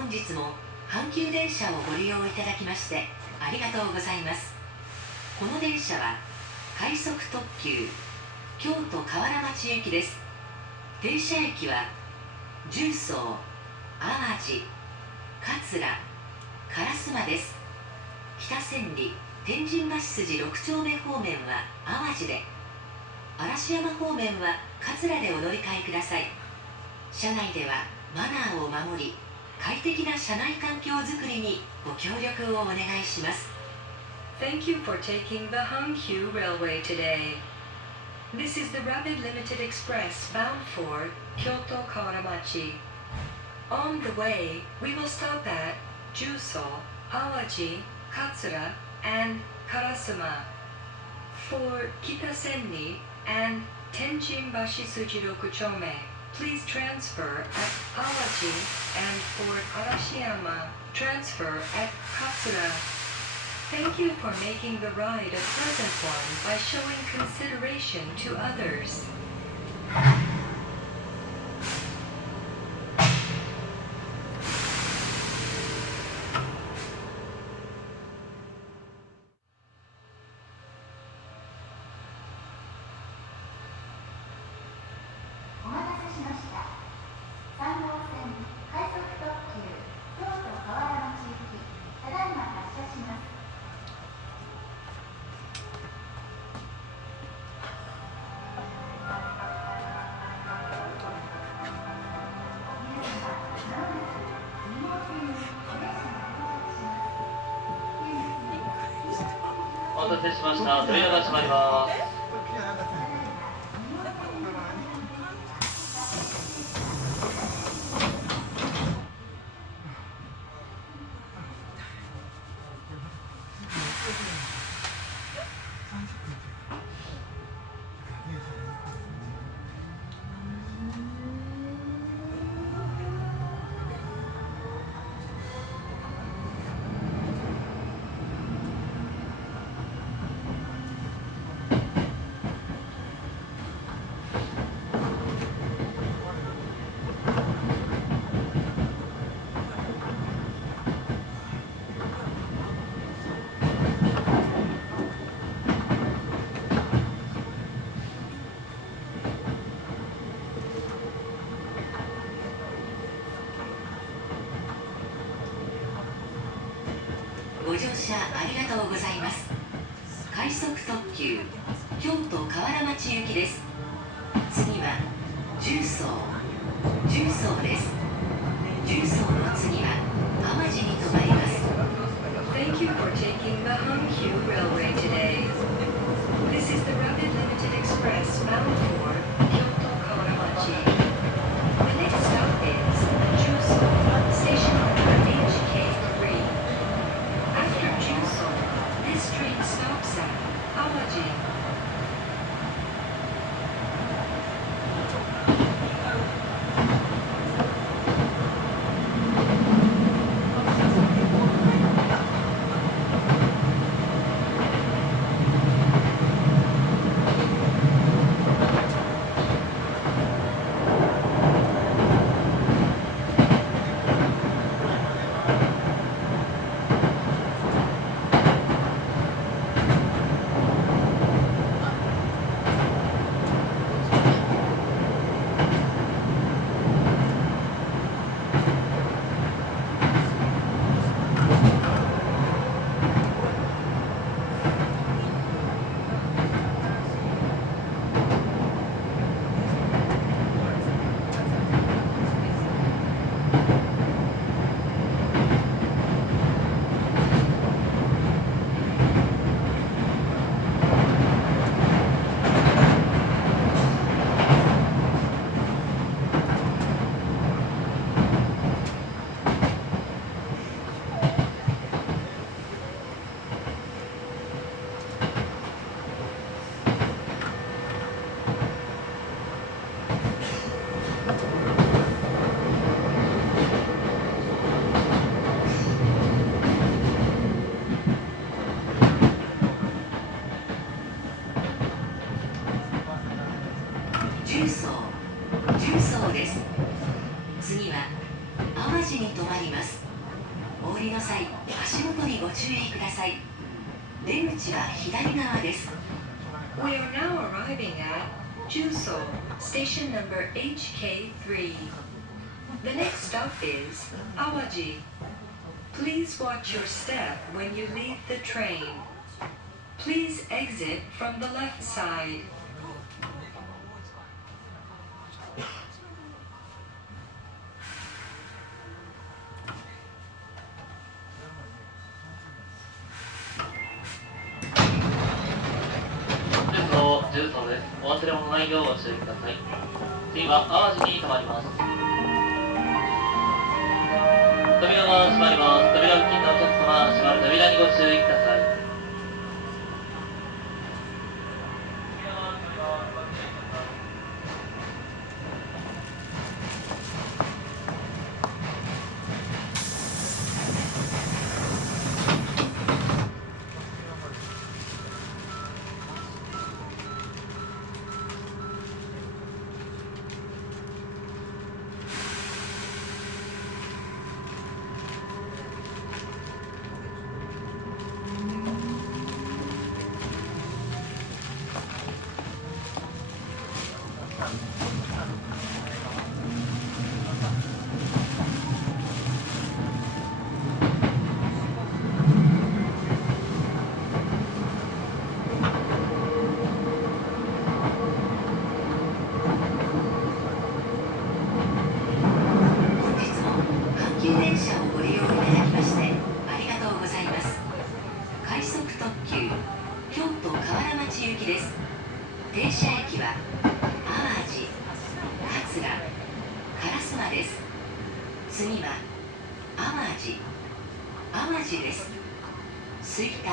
本日も阪急電車をご利用いただきましてありがとうございます。この電車は快速特急京都河原町行きです。停車駅は重曹、淡路、桂、烏丸です。北千里、天神橋筋6丁目方面は淡路で、嵐山方面は桂でお乗り換えください。車内ではマナーを守り、快適な車内環境づくりにご協力をお願いします。Thank you for taking the Hankyu Railway today. This is the Rapid Limited Express bound for Kyoto Kawaramachi. On the way, we will stop at Juso, Awaji, Katsura, and Karasuma. For Kitasenni and Tenjin Bashi Suji Rokuchome, please transfer at Awaji, and for Arashiyama, transfer at Katsura. Thank you for making the ride a pleasant one by showing consideration to others. お待たせしました。扉が閉まります。ご乗車ありがとうございます。快速特急京都河原町行きです。次は重曹です。重曹の次は淡路に停まります。 Thank you for taking the Hankyu Railway today. This is the Rapid Limited Express bound for Kyoto Kawarabachi. The next stop is Juso, station number HK3.After Juso, this train stops at Awaji. 重曹です。次は淡路に停まります。お降りの際、足元にご注意ください。出口は左側です。 We are now arriving at Juso, station number HK3. The next stop is Awaji. Please watch your step when you leave the train. Please exit from the left side. 重曹です。お忘れ物ないようご注意ください。次は淡路に停まります。扉が閉まります。扉付近のお客様、閉まる扉にご注意ください。停車駅は淡路、桂、烏丸です。次は淡路です。吹田、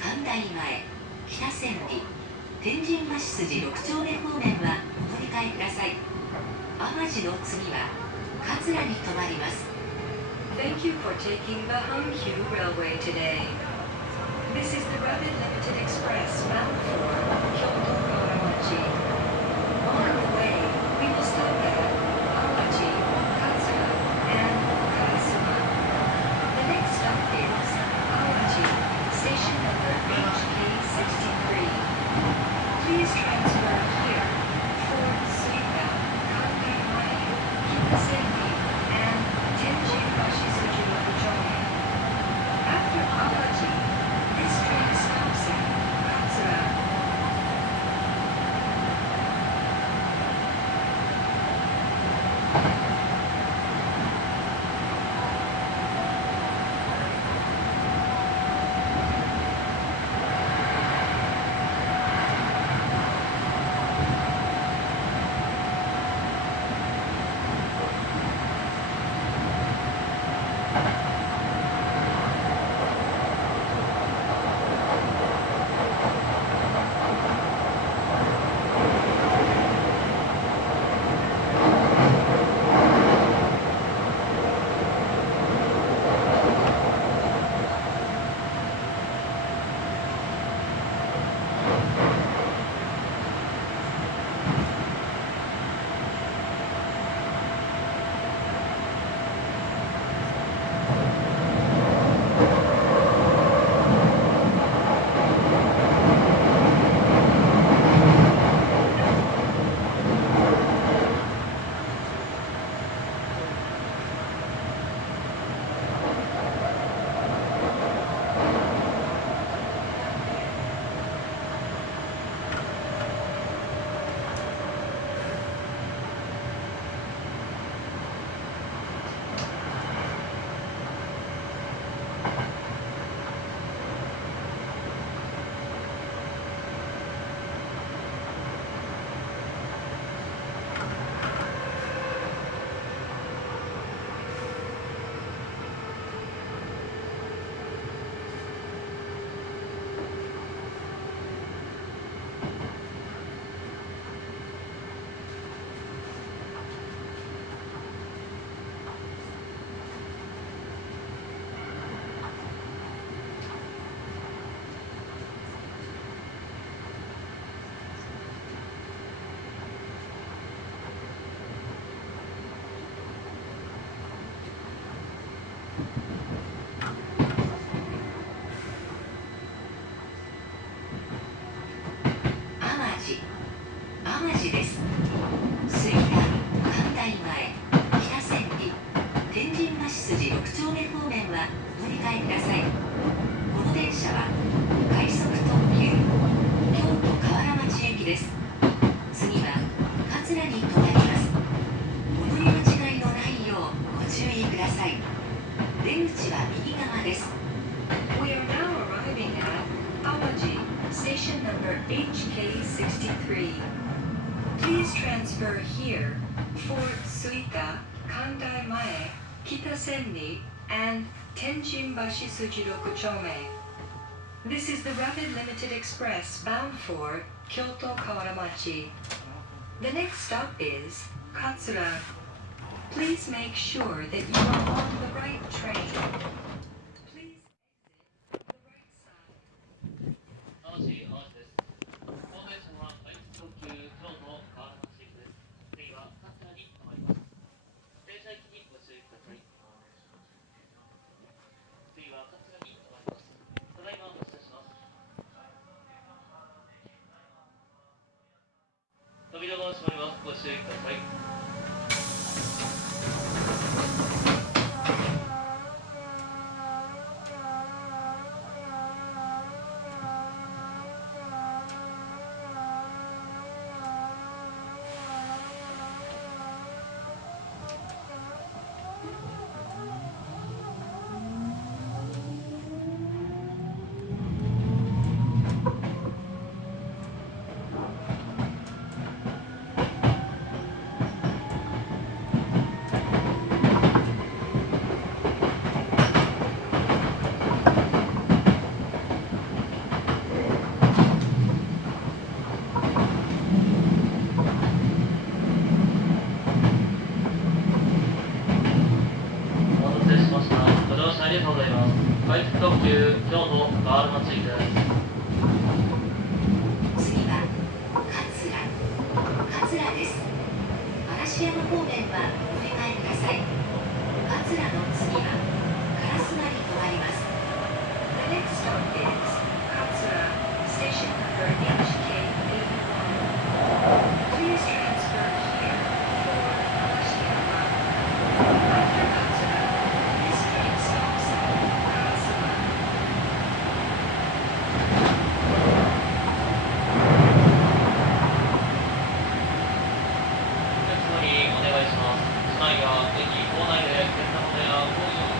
神台前、北千里、天神橋筋6丁目方面はお乗り換えください。淡路の次は桂に停まります。 Thank you for taking the Hankyu Railway today. This is the Rapid Limited Express bound for Kyoto Kawaramochi. On the way, we will stop at Awaji, Katsura, and Karasuma. The next stop is Awaji, station number HK63. Please transfer here for Suica, Kandai-Mae, Kitasenri, and Tenjin-Bashi Tsuji-no-Buchome. After Awaji, this train stops at Katsura. です。吹田、関大前、北千里、天神橋筋6丁目方面はお乗り換えください。この電車は快速特急京都河原町行きです。次は桂に停まります。お乗り間違いのないようご注意ください。出口は右側です。 We are now arriving at Awaji, station number HK63. Please transfer here for Suita, Kandai Mae, Kita-Senri, and Tenjin-bashi Sujiroku Chome. This is the Rapid Limited Express bound for Kyoto Kawaramachi. The next stop is Katsura. Please make sure that you are on the right train. Please exit the right side. 淡路です。この電車は快速特急京都河原町行きです。次は桂に停まります。停車駅にご注意ください。次は桂に停まります。ただいま発車します。扉が閉まります。ご注意ください。お待たせしました。ご乗車ありがとうございます。快速特急京都河原町行きです。次は桂です。嵐山方面はお乗り換えください。桂の次は烏丸に停まります。 The next stop is Katsura, station number HK81. Please transfer here for Arashiyama. After Katsura, this train stops at Karasuma. お客様にお願いします。車内は駅構内でけん玉や工業の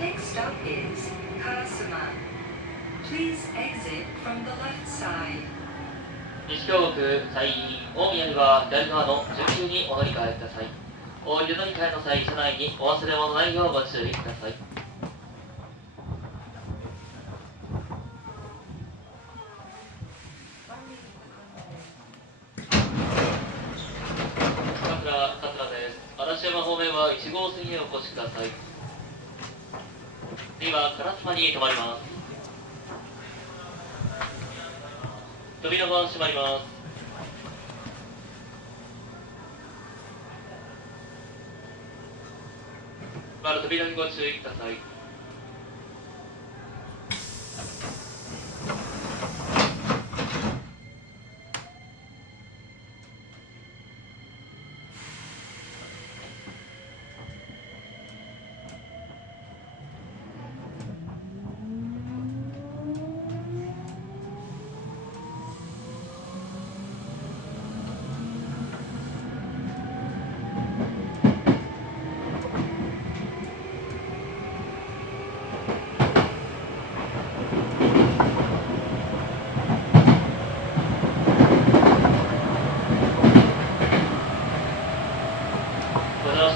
next stop is Kasuma. Please exit from the left side. 西京極西大宮には左側の準急にお乗り換えください。お降りの乗り換えの際、車内にお忘れ物ないようご注意ください。桂です。嵐山方面は1号線へお越しください。次は烏丸に停まります。扉が閉まります。まだ扉にご注意ください。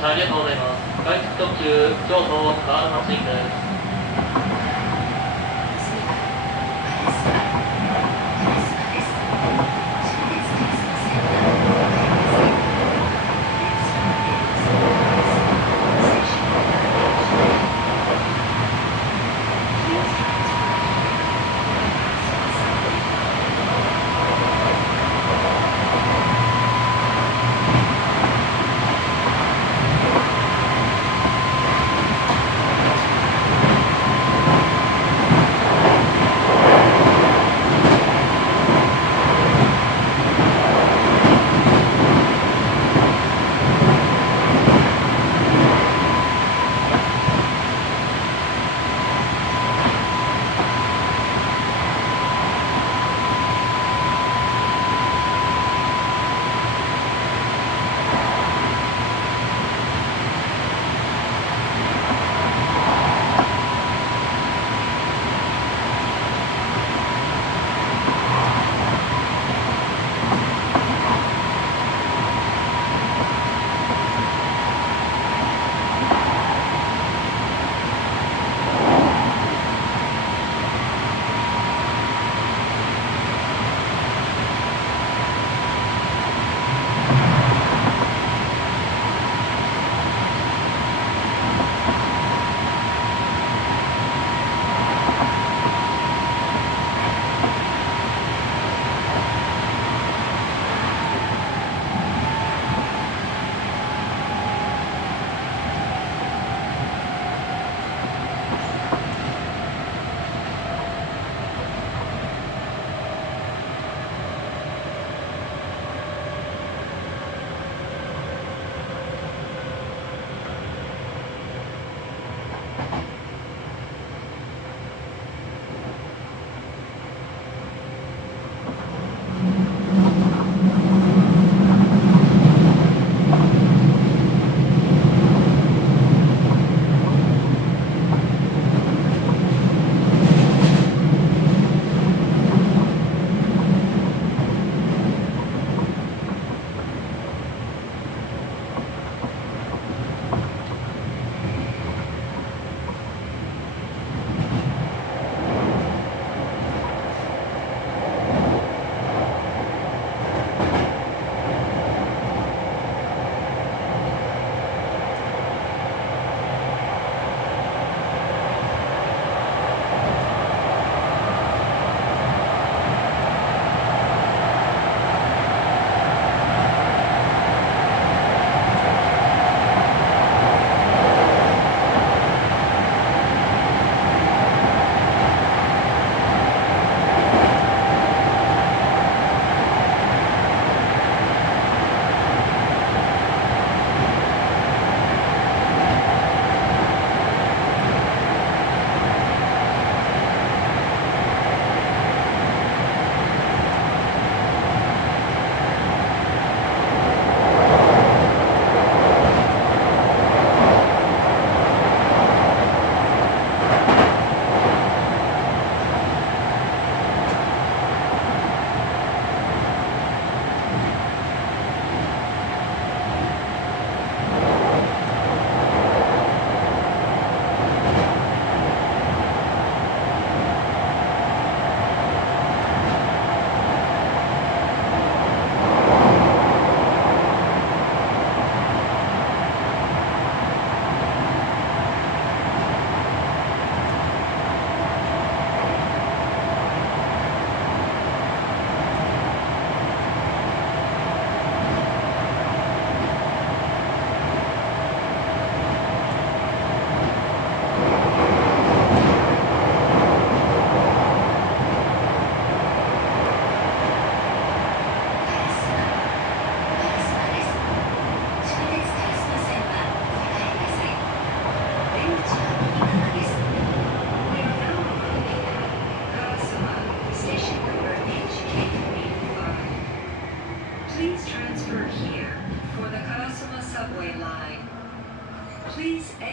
ありがとうございます。快速特急京都河原町行きです。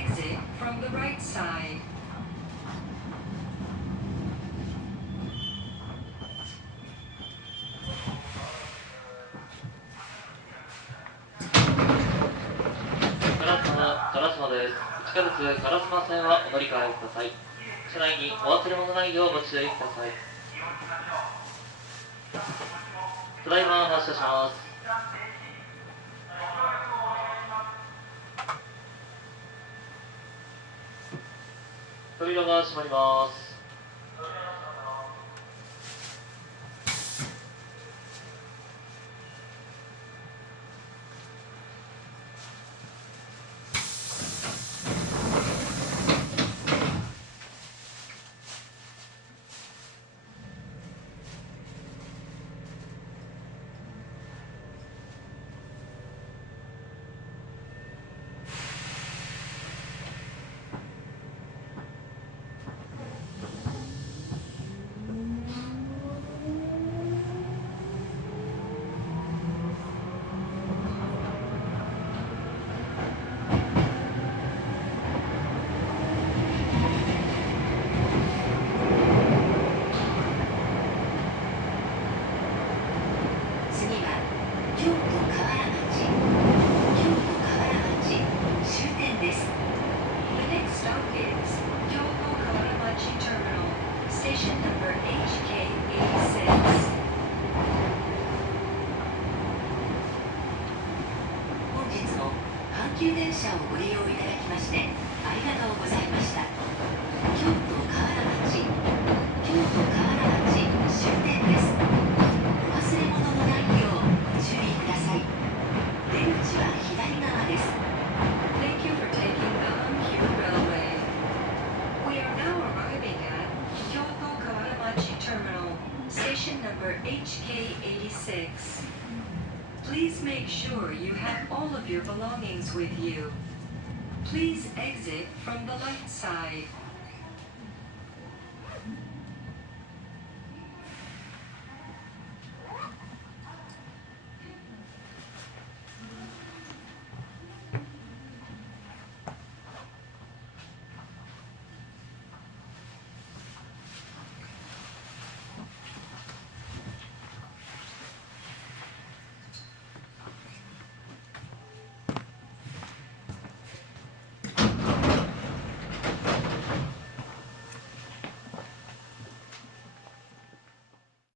exit from the right side. 烏丸です。地下鉄烏丸線はお乗り換えください。車内にお忘れ物ないようご注意ください。ただいま発車します。扉が閉まります。次は京都河原町終点です。 The next stop is Kyoto Kawaramachi Terminal, station number HK86. 本日も阪急電車をご利用いただきましてありがとうございました。京都河原町終点です。お忘れ物のないようご注意ください。出口は左側です。 Thank you for taking the Hankyu Railway. We are now arriving at Kyoto Kawaramachi Terminal, station number HK86. Please make sure you have all of your belongings with you. Please exit from the light side.